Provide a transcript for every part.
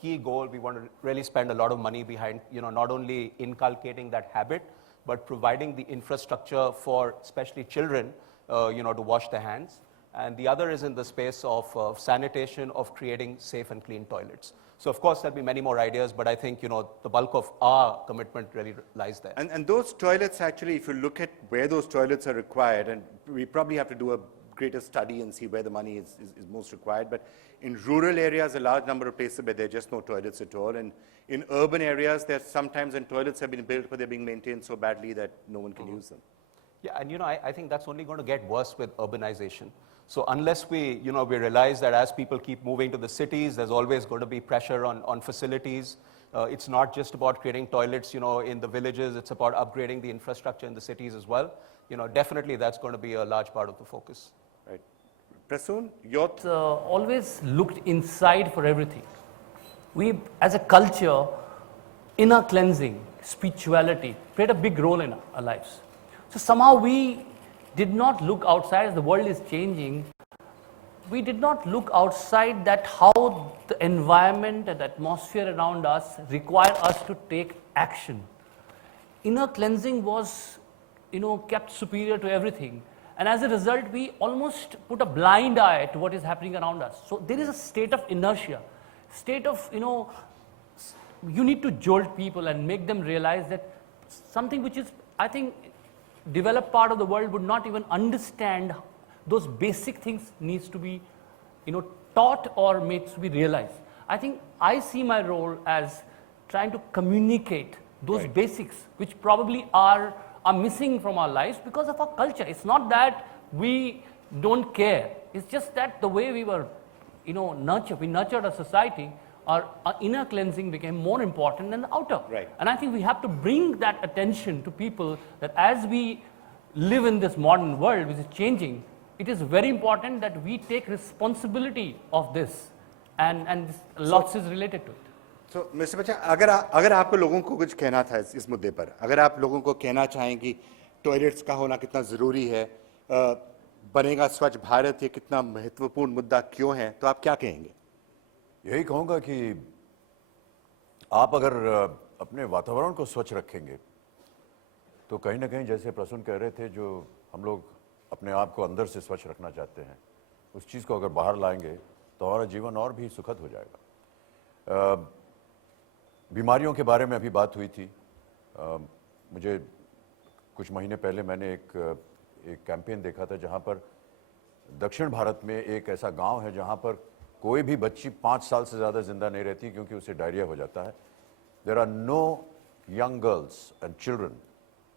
key goal. We want to really spend a lot of money behind, not only inculcating that habit, but providing the infrastructure for especially children, to wash their hands. And the other is in the space of sanitation, of creating safe and clean toilets. So of course there'll be many more ideas, but I think the bulk of our commitment really lies there. And those toilets actually, if you look at where those toilets are required, and we probably have to do a greater study and see where the money is most required, but in rural areas, a large number of places where there are just no toilets at all, and in urban areas, there's sometimes when toilets have been built, but they're being maintained so badly that no one can use them. Yeah, and I think that's only going to get worse with urbanization. So unless we realize that as people keep moving to the cities, there's always going to be pressure on facilities. It's not just about creating toilets, in the villages. It's about upgrading the infrastructure in the cities as well. Definitely that's going to be a large part of the focus. Right. Prasoon, your always looked inside for everything. We, as a culture, inner cleansing, spirituality, played a big role in our lives. So somehow we did not look outside. As the world is changing, we did not look outside that how the environment and the atmosphere around us require us to take action. Inner cleansing was, kept superior to everything. And as a result, we almost put a blind eye to what is happening around us. So there is a state of inertia, state of, you need to jolt people and make them realize that something which is, I think, developed part of the world would not even understand those basic things needs to be, taught or made to be realized. I think I see my role as trying to communicate those basics, which probably are missing from our lives because of our culture. It's not that we don't care. It's just that the way we were, we nurtured a society, our inner cleansing became more important than the outer. Right. And I think we have to bring that attention to people that as we live in this modern world, which is changing, it is very important that we take responsibility of this. And lots is related to it. So, Mr. Bachcha, अगर आपको लोगों को कुछ कहना था इस मुद्दे पर, अगर आप लोगों को कहना चाहें कि टॉयलेट्स का होना कितना ज़रूरी है, बनेगा स्वच्छ भारत ये कितना महत्वपूर्ण मुद्दा क्यों है, तो आप क्या कहेंगे? यही कहूँगा कि आप अगर अपने वातावरण को स्वच्छ रखेंगे तो कहीं ना कहीं जैसे प्रसून कह रहे थे, जो हम लोग अपने आप को अंदर से स्वच्छ रखना चाहते हैं, उस चीज़ को अगर बाहर लाएंगे तो हमारा जीवन और भी सुखद हो जाएगा। बीमारियों के बारे में अभी बात हुई थी। मुझे कुछ महीने पहले मैंने एक कैंपेन देखा था जहाँ पर दक्षिण भारत में एक ऐसा गांव है जहाँ पर कोई भी बच्ची 5 साल से ज़्यादा जिंदा नहीं रहती क्योंकि उसे डायरिया हो जाता है। There are no young girls and children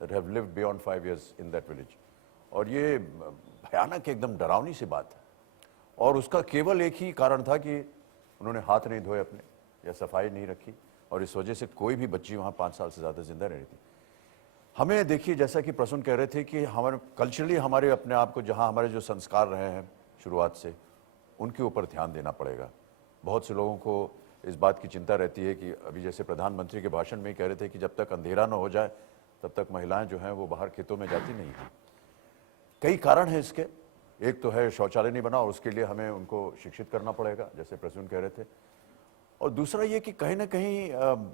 that have lived beyond 5 years in that village. और ये भयानक एकदम डरावनी सी बात है। और उसका केवल एक ही कारण था कि उन्होंने हाथ नहीं धोए अपने या सफाई नहीं रखी, और इस वजह से कोई भी बच्ची वहाँ 5 साल से ज़्यादा जिंदा नहीं रहती। हमें देखिए, जैसा कि प्रसून कह रहे थे कि हमारे कल्चरली हमारे अपने आप को, जहाँ हमारे जो संस्कार रहे हैं शुरुआत से, उनके ऊपर ध्यान देना पड़ेगा। बहुत से लोगों को इस बात की चिंता रहती है कि अभी जैसे प्रधानमंत्री के भाषण में ही कह रहे थे कि जब तक अंधेरा न हो जाए तब तक महिलाएं जो हैं वो बाहर खेतों में जाती नहीं हैं। कई कारण हैं इसके। एक तो है शौचालय नहीं बना और उसके लिए हमें उनको शिक्षित करना पड़ेगा, जैसे प्रसून कह रहे थे। और दूसरा ये कि कहीं ना कहीं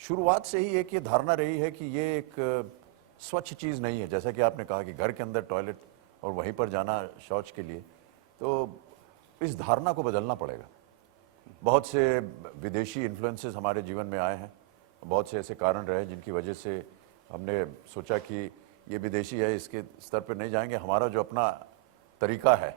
शुरुआत से ही एक ये धारणा रही है कि ये एक स्वच्छ चीज़ नहीं है। जैसा कि आपने कहा कि घर के अंदर टॉयलेट और वहीं पर जाना शौच के लिए, तो इस धारणा को बदलना पड़ेगा। बहुत से विदेशी इन्फ्लुएंसेस हमारे जीवन में आए हैं, बहुत से ऐसे कारण रहे जिनकी वजह से हमने सोचा कि ये विदेशी है, इसके स्तर पर नहीं जाएंगे। हमारा जो अपना तरीका है,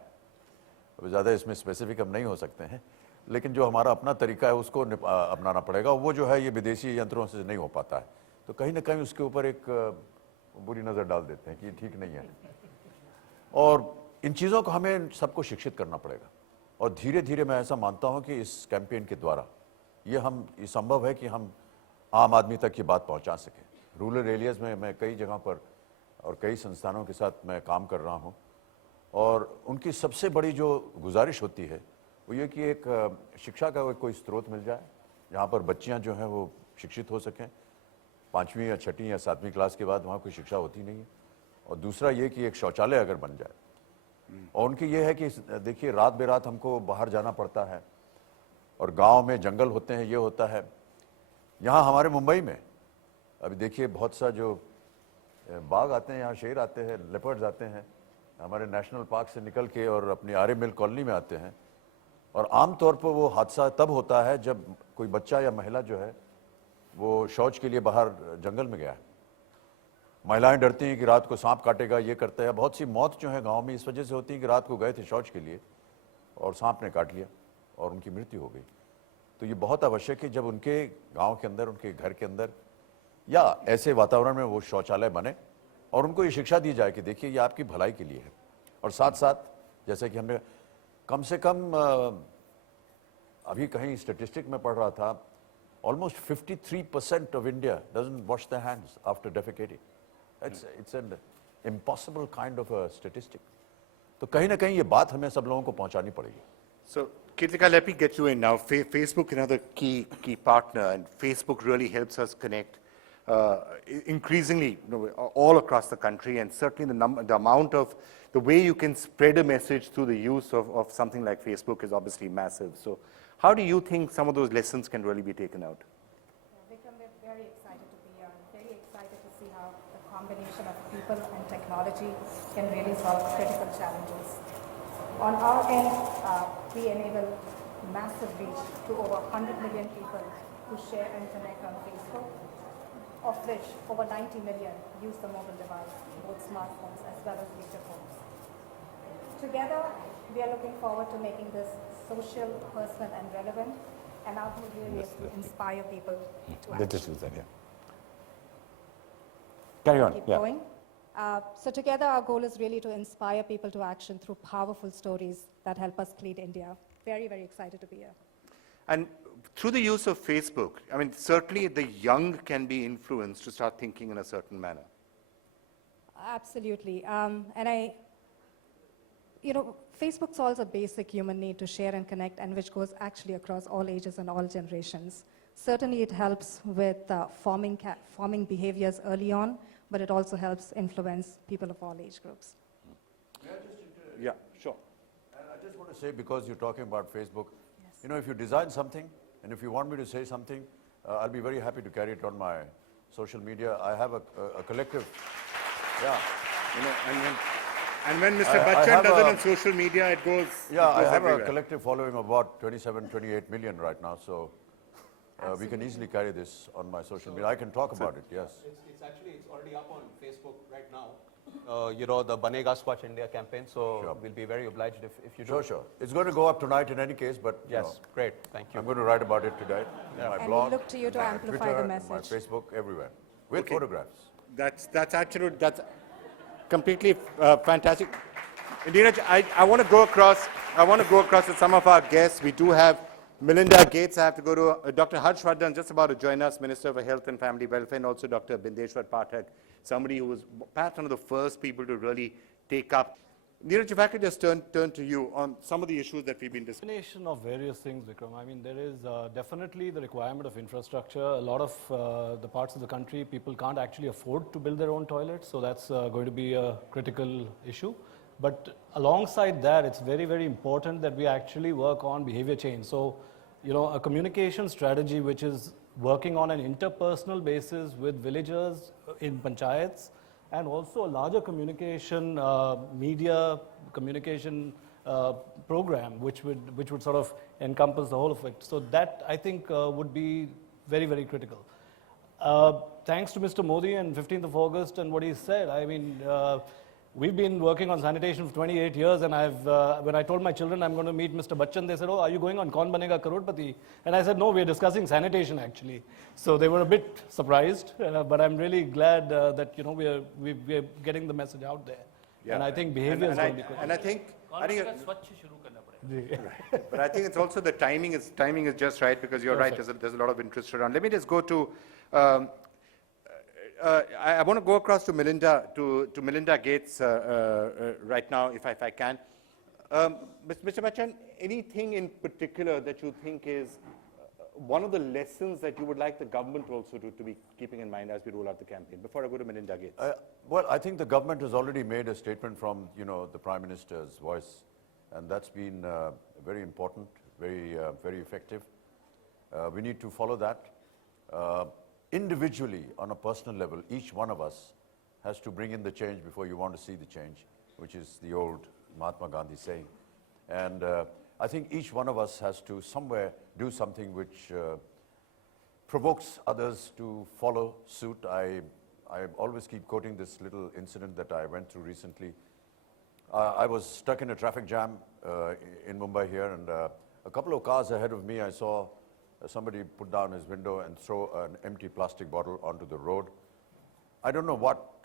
अब ज़्यादा इसमें स्पेसिफिक हम नहीं हो सकते हैं, लेकिन जो हमारा अपना तरीका है उसको अपनाना पड़ेगा। वो जो है ये विदेशी यंत्रों से नहीं हो पाता है, तो कहीं ना कहीं उसके ऊपर एक बुरी नज़र डाल देते हैं कि ये ठीक नहीं है। और इन चीज़ों को हमें सबको शिक्षित करना पड़ेगा। और धीरे धीरे मैं ऐसा मानता हूँ कि इस कैंपेन के द्वारा ये संभव है कि हम आम आदमी तक ये बात पहुँचा सकें। रूरल एरियाज़ में मैं कई जगह पर और कई संस्थानों के साथ मैं काम कर रहा हूँ, और उनकी सबसे बड़ी जो गुजारिश होती है वो ये कि एक शिक्षा का कोई स्रोत मिल जाए जहाँ पर बच्चियाँ जो हैं वो शिक्षित हो सकें। 5वीं या 6वीं या 7वीं क्लास के बाद वहाँ कोई शिक्षा होती नहीं है। और दूसरा ये कि एक शौचालय अगर बन जाए। और उनकी ये है कि देखिए, रात बेरात हमको बाहर जाना पड़ता है और गांव में जंगल होते हैं, ये होता है। यहाँ हमारे मुंबई में अभी देखिए बहुत सा जो बाघ आते हैं, यहाँ शेर आते हैं, लेपर्ड्स आते हैं, हमारे नेशनल पार्क से निकल के और अपनी आर्य मिल कॉलोनी में आते हैं। और आमतौर पर वो हादसा तब होता है जब कोई बच्चा या महिला जो है वो शौच के लिए बाहर जंगल में गया है। महिलाएं डरती हैं कि रात को सांप काटेगा, ये करता है। बहुत सी मौत जो है गांव में इस वजह से होती है कि रात को गए थे शौच के लिए और सांप ने काट लिया और उनकी मृत्यु हो गई। तो ये बहुत आवश्यक है जब उनके गांव के अंदर, उनके घर के अंदर या ऐसे वातावरण में वो शौचालय बने और उनको ये शिक्षा दी जाए कि देखिए ये आपकी भलाई के लिए है। और साथ साथ जैसे कि हमने कम से कम अभी कहीं स्टेटिस्टिक में पढ़ रहा था, almost 53% of India doesn't wash their hands after defecating. It's an impossible kind of a statistic. तो कहीं ना कहीं ये बात हमें सब लोगों को पहुंचानी पड़ेगी। So, Kirtika, let me get you in now. Facebook is another key partner, and Facebook really helps us connect increasingly all across the country, and certainly the amount of, the way you can spread a message through the use of something like Facebook is obviously massive. So, how do you think some of those lessons can really be taken out? Vikram, we're very excited to be here. I'm very excited to see how the combination of people and technology can really solve critical challenges. On our end, we enable massive reach to over 100 million people who share and connect on Facebook, of which over 90 million use the mobile device, both smartphones as well as feature phones. Together, we are looking forward to making this social, personal, and relevant, and our goal really is to inspire people to act. Let's do that, yeah. Carry on. Keep Yeah. going. So together, our goal is really to inspire people to action through powerful stories that help us lead India. Very, very excited to be here. And through the use of Facebook, I mean, certainly the young can be influenced to start thinking in a certain manner. Absolutely. Facebook solves a basic human need to share and connect, and which goes actually across all ages and all generations. Certainly, it helps with forming behaviors early on, but it also helps influence people of all age groups. Yeah, sure. And I just want to say, because you're talking about Facebook, you know, if you design something and if you want me to say something, I'll be very happy to carry it on my social media. I have a collective, yeah. You know, and when Mr. I Bachchan have does it a- on social media, it goes. Yeah, it I goes have everywhere. a collective following of about 27, 28 million right now, so we can easily carry this on my social media. I can talk about it, yes. It's already up on Facebook right now. The Banega Swachh India campaign, so Sure. we'll be very obliged if you do. Sure, sure. It's going to go up tonight in any case, but you Yes, know, great, thank you. I'm going to write about it today in my And we blog, look to you to my amplify Twitter, the and my message. Facebook, everywhere, with Okay. photographs. That's completely fantastic. Neeraj, I want to go across to some of our guests. We do have Melinda Gates. I have to go to Dr. Harshvardhan, just about to join us, Minister for Health and Family Welfare, and also Dr. Bindeshwar Pathak, somebody who was perhaps one of the first people to really take up. Neeraj, if I could just turn to you on some of the issues that we've been discussing. Combination of various things, Vikram. I mean, there is definitely the requirement of infrastructure. A lot of the parts of the country, people can't actually afford to build their own toilets, so that's going to be a critical issue. But alongside that, it's very, very important that we actually work on behavior change. So, a communication strategy which is working on an interpersonal basis with villagers in panchayats, and also a larger communication, media communication program, which would sort of encompass the whole of it. So that, I think, would be very, very critical. Thanks to Mr. Modi and 15th of August and what he said, I mean, we've been working on sanitation for 28 years, and when I told my children I'm going to meet Mr. Bachchan, they said, "Oh, are you going on Kaun Banega Crorepati?" And I said, "No, we're discussing sanitation actually." So they were a bit surprised, but I'm really glad that we're getting the message out there. Yeah. And I think behavior is going to be critical. And I think स्वच्छ शुरू करना पड़ेगा। but I think it's also the timing is just right, because you're right, there's a lot of interest around. Let me just go to, I want to go across to Melinda Gates right now, if I can. Mr. Bachchan, anything in particular that you think is one of the lessons that you would like the government also to be keeping in mind as we roll out the campaign? Before I go to Melinda Gates. Well, I think the government has already made a statement from, the Prime Minister's voice, and that's been very important, very effective. We need to follow that. Individually, on a personal level, each one of us has to bring in the change before you want to see the change, which is the old Mahatma Gandhi saying. And I think each one of us has to somewhere do something which provokes others to follow suit. I always keep quoting this little incident that I went through recently. I was stuck in a traffic jam in Mumbai here, and a couple of cars ahead of me, I saw somebody put down his window and throw an empty plastic bottle onto the road. I don't know what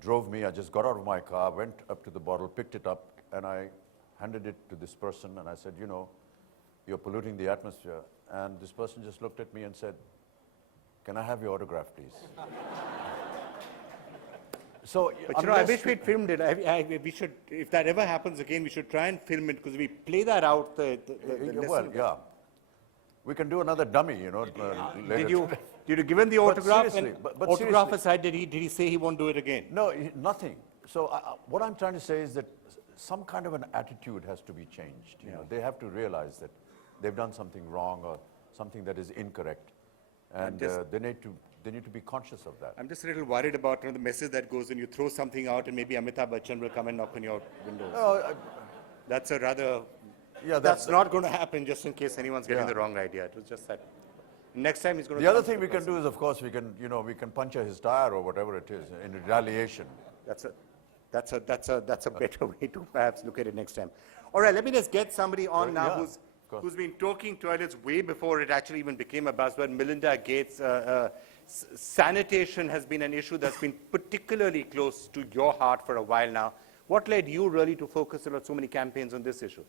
drove me. I just got out of my car, went up to the bottle, picked it up, and I handed it to this person, and I said, you know, you're polluting the atmosphere. And this person just looked at me and said, can I have your autograph, please? So, But you know, I wish we'd filmed it. We should, if that ever happens again, we should try and film it, because we play that out. The well, lesson. yeah. We can do another dummy, you know, later. Did you given the autograph? seriously, And but autograph seriously. aside, did he say he won't do it again? No, nothing. So what I'm trying to say is that some kind of an attitude has to be changed. You know, they have to realize that they've done something wrong or something that is incorrect, and they need to be conscious of that. I'm just a little worried about the message that goes when you throw something out, and maybe Amitabh Bachchan will come and knock on your window. That's a rather. Yeah, That's not going to happen, just in case anyone's getting Yeah. the wrong idea. It was just that. Next time he's going to. The other thing we can do is, of course, we can puncture his tire or whatever it is in retaliation. That's a better way to perhaps look at it next time. All right, let me just get somebody on now yeah, who's been talking toilets way before it actually even became a buzzword. Melinda Gates, sanitation has been an issue that's been particularly close to your heart for a while now. What led you really to focus on so many campaigns on this issue?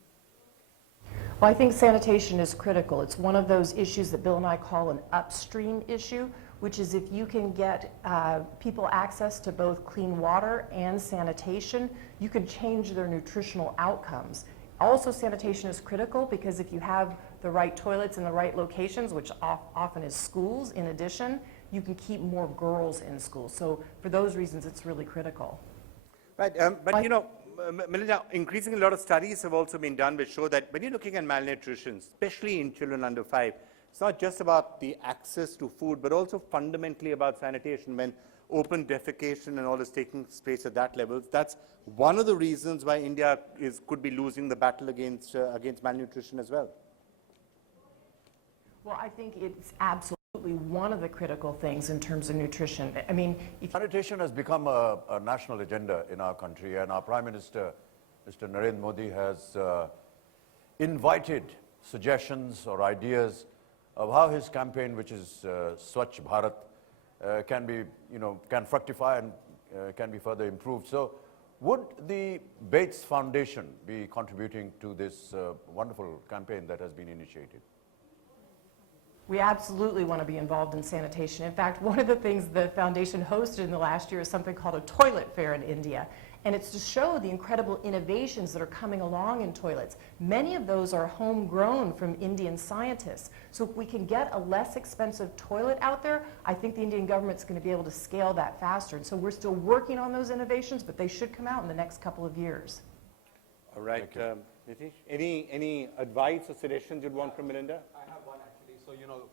Well, I think sanitation is critical. It's one of those issues that Bill and I call an upstream issue, which is if you can get people access to both clean water and sanitation, you can change their nutritional outcomes. Also, sanitation is critical because if you have the right toilets in the right locations, which often is schools in addition, you can keep more girls in school. So for those reasons, it's really critical. Right, but you know, Melinda, increasingly a lot of studies have also been done which show that when you're looking at malnutrition, especially in children under 5, it's not just about the access to food, but also fundamentally about sanitation. When open defecation and all is taking place at that level, that's one of the reasons why India could be losing the battle against malnutrition as well. Well, I think it's absolutely one of the critical things in terms of nutrition. I mean, Sanitation has become a national agenda in our country, and our Prime Minister, Mr. Narendra Modi, has invited suggestions or ideas of how his campaign, which is Swachh Bharat, can fructify and can be further improved. So, would the Bates Foundation be contributing to this wonderful campaign that has been initiated? we absolutely want to be involved in sanitation. In fact, one of the things the foundation hosted in the last year is something called a toilet fair in India. And it's to show the incredible innovations that are coming along in toilets. Many of those are homegrown from Indian scientists. So if we can get a less expensive toilet out there, I think the Indian government's going to be able to scale that faster. And so we're still working on those innovations, but they should come out in the next couple of years. All right, Nitish, any advice or suggestions you'd want from Melinda? I have one actually. So,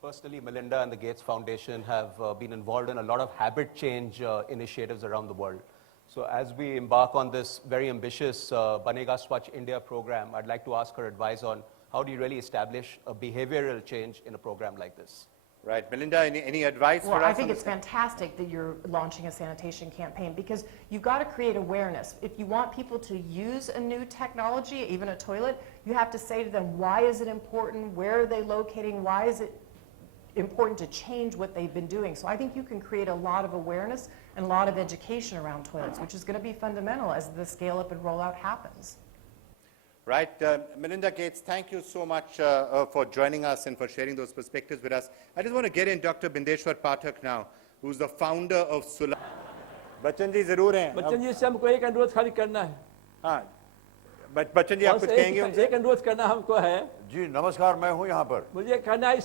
personally, Melinda and the Gates Foundation have been involved in a lot of habit change initiatives around the world. So as we embark on this very ambitious Banega Swachh India program, I'd like to ask her advice on how do you really establish a behavioral change in a program like this? Right, Melinda, any advice for us? Well, I think it's fantastic that you're launching a sanitation campaign because you've got to create awareness. If you want people to use a new technology, even a toilet, you have to say to them, why is it important? Where are they locating? Why is it important to change what they've been doing? So I think you can create a lot of awareness and a lot of education around toilets, which is going to be fundamental as the scale up and rollout happens. Right, Melinda Gates, thank you so much for joining us and for sharing those perspectives with us. I just want to get in Dr. Bindeshwar Pathak now, who's the founder of Sula. Bachchan ji जरूर हैं बच्चन जी से हमको एक अनुरोध खाली करना है हाँ बच्चन जी आप कुछ कहेंगे उनसे एक अनुरोध करना हमको है जी नमस्कार, मैं हूं यहाँ पर। मुझे करना है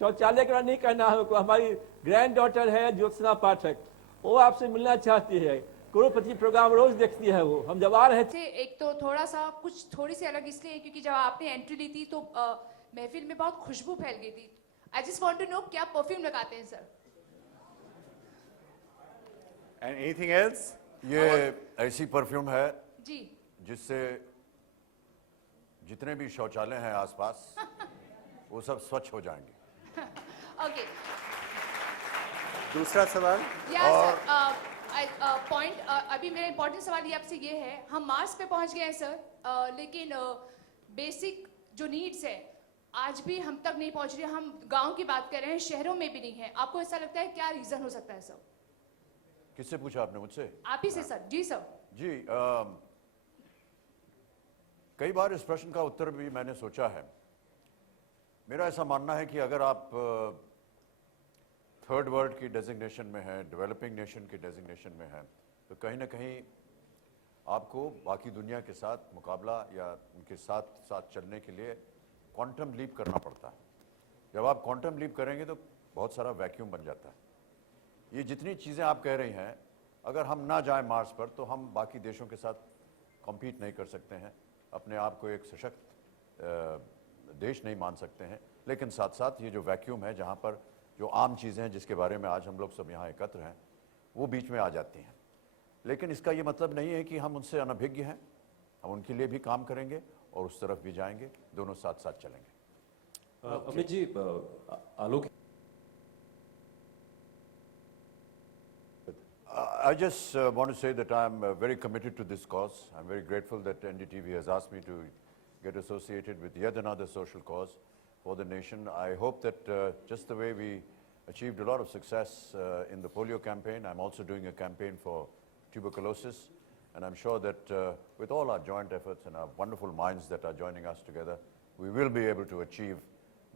शौचालय का नहीं करना हमको। हमारी ग्रैंड डॉटर है ज्योत्सना पाठक, वो आपसे मिलना चाहती है। करोड़पति प्रोग्राम रोज देखती है वो। हम जब आ रहे थे एक तो थोड़ी सी अलग इसलिए क्योंकि जब आपने एंट्री ली थी तो महफिल में बहुत खुशबू फैल गई थी. I just want to know क्या परफ्यूम लगाते हैं सर? And anything else? ये ऐसी परफ्यूम है जी. जिससे जितने भी शौचालय हैं आसपास वो सब स्वच्छ हो जाएंगे. Okay. दूसरा सवाल? या सर पॉइंट अभी मेरा इंपॉर्टेंट सवाल ये आपसे ये है, हम मार्स पे पहुंच गए हैं सर, लेकिन बेसिक जो नीड्स है आज भी हम तक नहीं पहुंच रही. हम गांव की बात कर रहे हैं, शहरों में भी नहीं है. आपको ऐसा लगता है क्या रीजन हो सकता है सर? किससे पूछा आपने? मुझसे? आप ही से सर. जी सर. जी, कई बार इस प्रश्न का उत्तर भी मैंने सोचा है. मेरा ऐसा मानना है कि अगर आप थर्ड वर्ल्ड की डेजिग्नेशन में हैं, डेवलपिंग नेशन की डेजिग्नेशन में हैं, तो कहीं ना कहीं आपको बाकी दुनिया के साथ मुकाबला या उनके साथ साथ चलने के लिए क्वांटम लीप करना पड़ता है. जब आप क्वांटम लीप करेंगे तो बहुत सारा वैक्यूम बन जाता है. ये जितनी चीज़ें आप कह रही हैं, अगर हम ना जाएं मार्स पर तो हम बाकी देशों के साथ कॉम्पीट नहीं कर सकते हैं, अपने आप को एक सशक्त देश नहीं मान सकते हैं. लेकिन साथ साथ ये जो वैक्यूम है, जहाँ पर जो आम चीज़ें हैं जिसके बारे में आज हम लोग सब यहाँ एकत्र हैं, वो बीच में आ जाती हैं. लेकिन इसका ये मतलब नहीं है कि हम उनसे अनभिज्ञ हैं. हम उनके लिए भी काम करेंगे और उस तरफ भी जाएंगे. दोनों साथ साथ चलेंगे. अमित जी, आलोक, I just want to say that I'm very committed to this cause. I'm very grateful that NDTV has asked me to get associated with yet another social cause for the nation. I hope that just the way we achieved a lot of success in the polio campaign, I'm also doing a campaign for tuberculosis. And I'm sure that with all our joint efforts and our wonderful minds that are joining us together, we will be able to achieve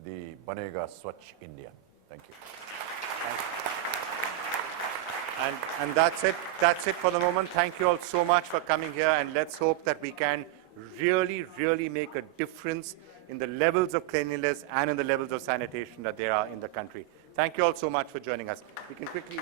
the Banega Swachh India. Thank you. And that's it. That's it for the moment. Thank you all so much for coming here, and let's hope that we can really, really make a difference in the levels of cleanliness and in the levels of sanitation that there are in the country. Thank you all so much for joining us. We can quickly...